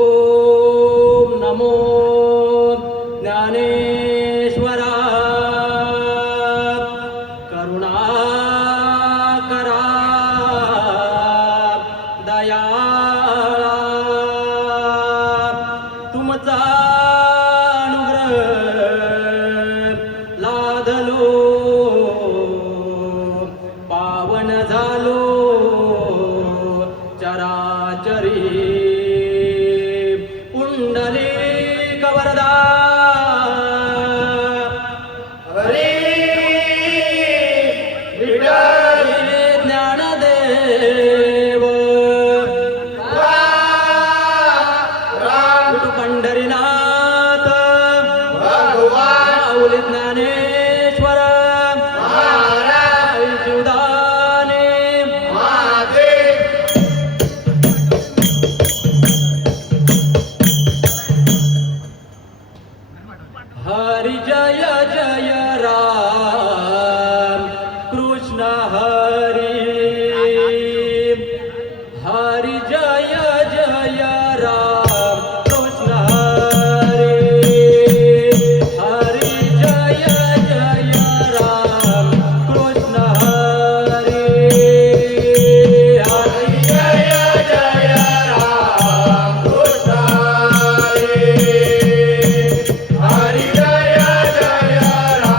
ओम नमो ज्ञानेश्वरा करुणाकरा दयाळा तुमचा लादलो पावन झालो चराचरी पुंडलिक वरदा हरी विठ्ठल ज्ञानदेव राम पंढरीनाथ माऊली ज्ञानेश्वर महाराज जीवदाने हरि जय जय राम कृष्ण हरी हरि जय जय राम कृष्ण हरी हरि जय जय राम कृष्ण हरी हरि जय जय राम कृष्ण हरी हरि जय जय राम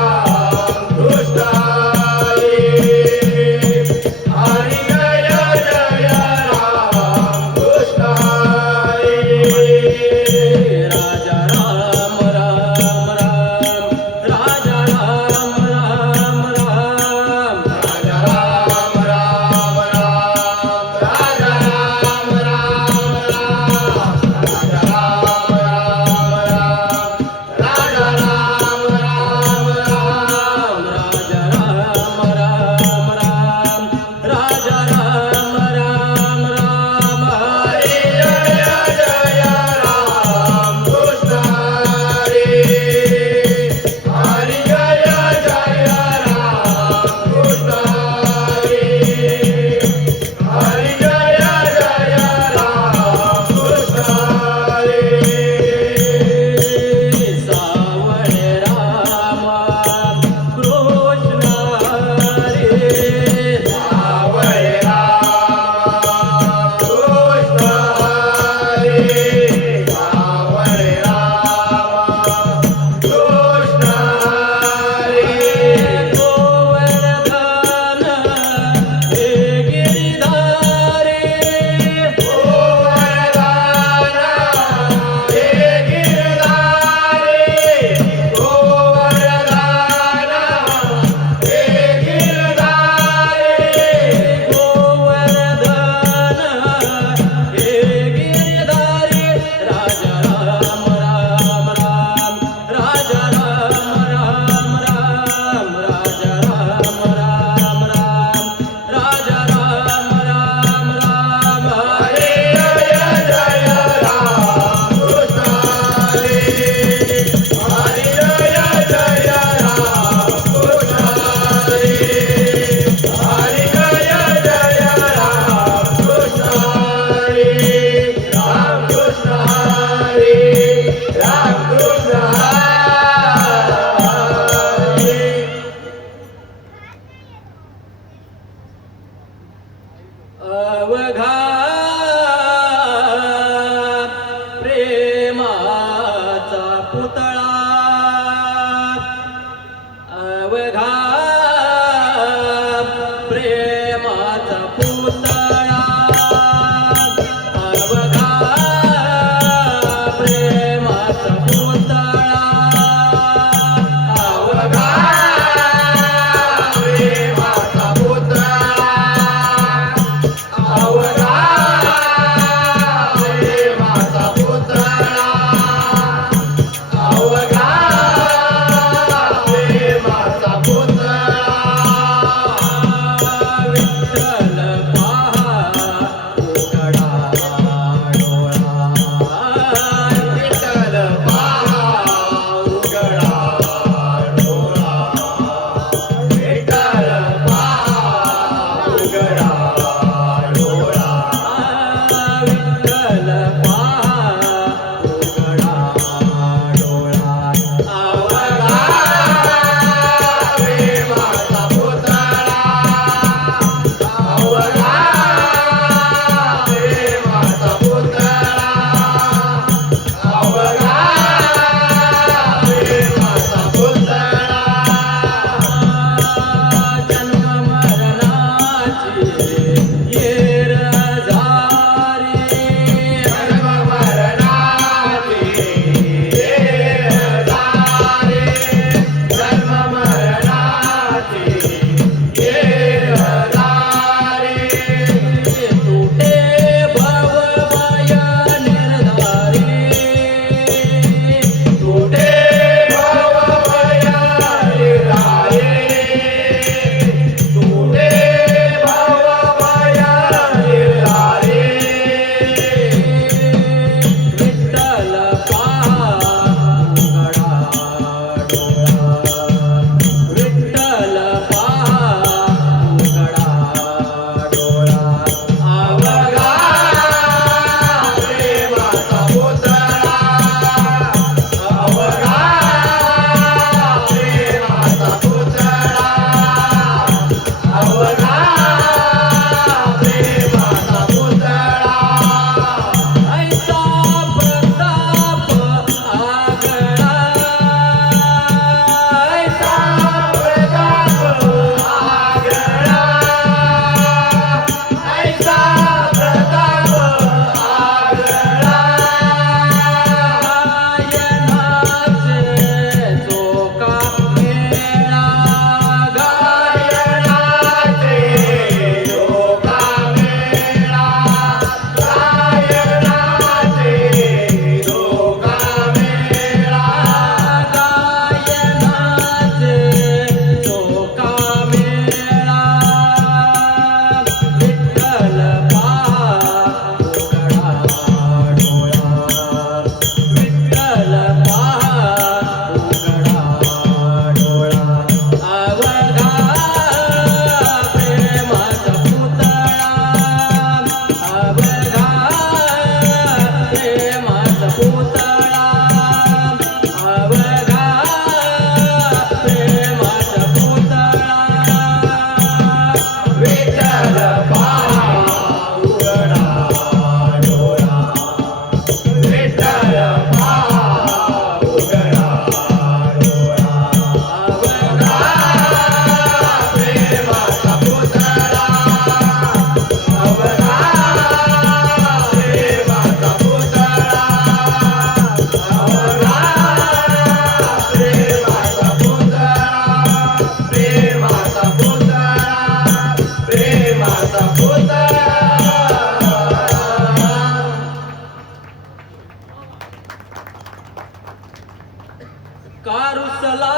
कारुसला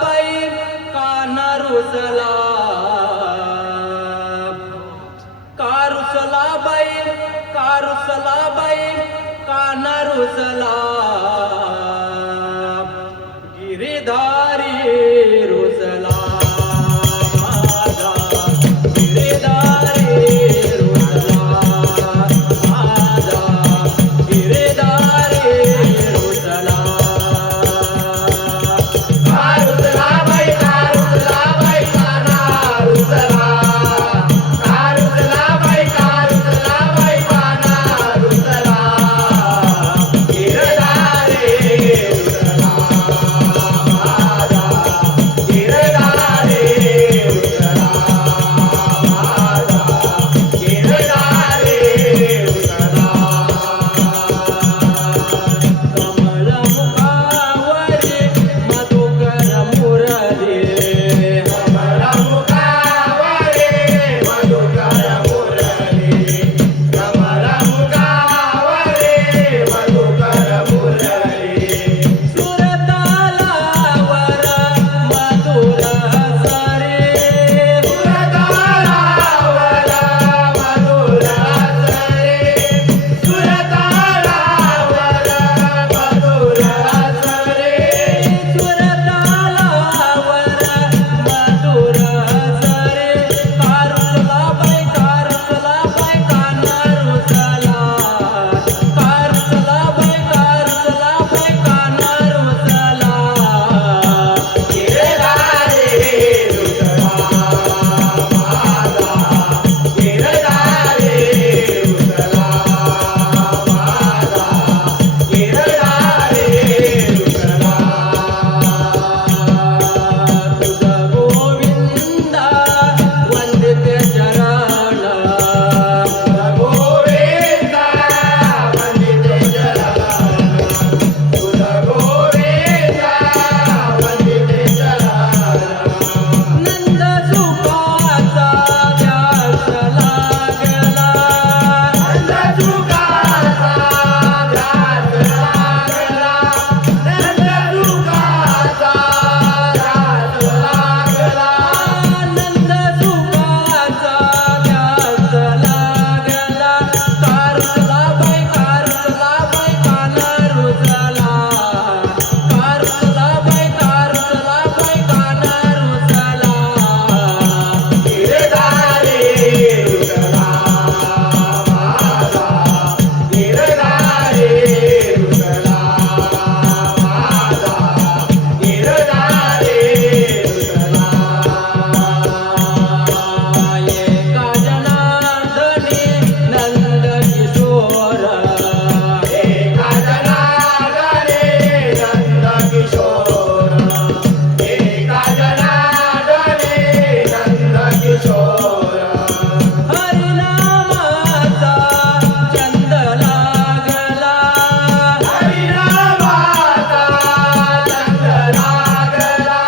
बाई काना रुसला कारुसला बाई काना रुसला गिरिधारी रुसला माझा गिरिधारी रुसला माझा गिरिधारी रुसला कारुसला बाई काना रुसला कारुसला बाई काना रुसला गिरधारी रुसला माझा गिरधारी रुसला माझा गिरधारी रुसला कमल मुखावरी मधुकर मुरली कमल मुखावरी मधुकर मुरली कमल मुखावरी मधुकर मुरली सुरतालावर मधुर हसरे सुरतालावर मधुर हसरे सुरतालावर मधुर हसरे सुरतालावर मधुर हसरे कारुसला बाई काना रुसला कारुसला बाई काना रुसला गिरधारी रुसला माझा गिरधारी रुसला माझा गिरधारी रुसला तुझ गोविंदा वंदिते चरण गोविंदा वंदिते चरण तुझ गोविंदा वंदिते चरण नंद सुखाचा ध्यास लागला नंद सुखाचा ध्यास लागला नंद सुखाचा ध्यास लागला नंद सुखाचा ध्यास लागला कारुसला बाई काना रुसला कारुसला बाई काना रुसला गिरधारी रुसला माझा गिरधारी रुसला माझा गिरधारी रुसला एका जनार्दनी नंद किशोर एका जनार्दनी नंद किशोर एका जनार्दनी नंद किशोर हरिनामाचा चंद लागला हरिनामाचा चंद लागला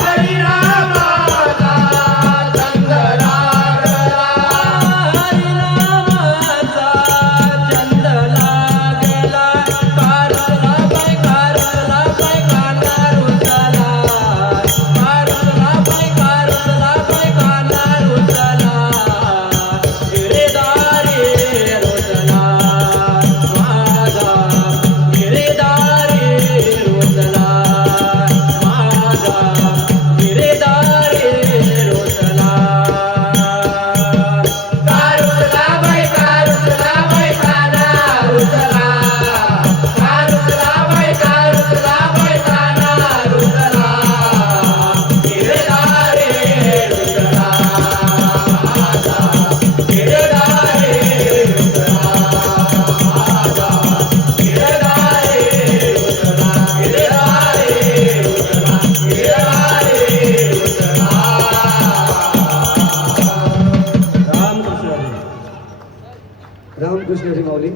हरिनामाचा चंद लागला हरिनामाचा चंद लागला कारुसला बाई काना रुसला कारुसला बाई काना रुसला गिरधारी रुसला माझा गिरधारी रुसला माझा गिरधारी रुसला कारुसला बाई काना रुसला कारुसला बाई काना रुसला गिरधारी रुसला माझा गिरधारी रुसला माझा गिरधारी रुसला गिरधारी रुसला गिरधारी रुसला रामकृष्ण रामकृष्ण हरी माऊली.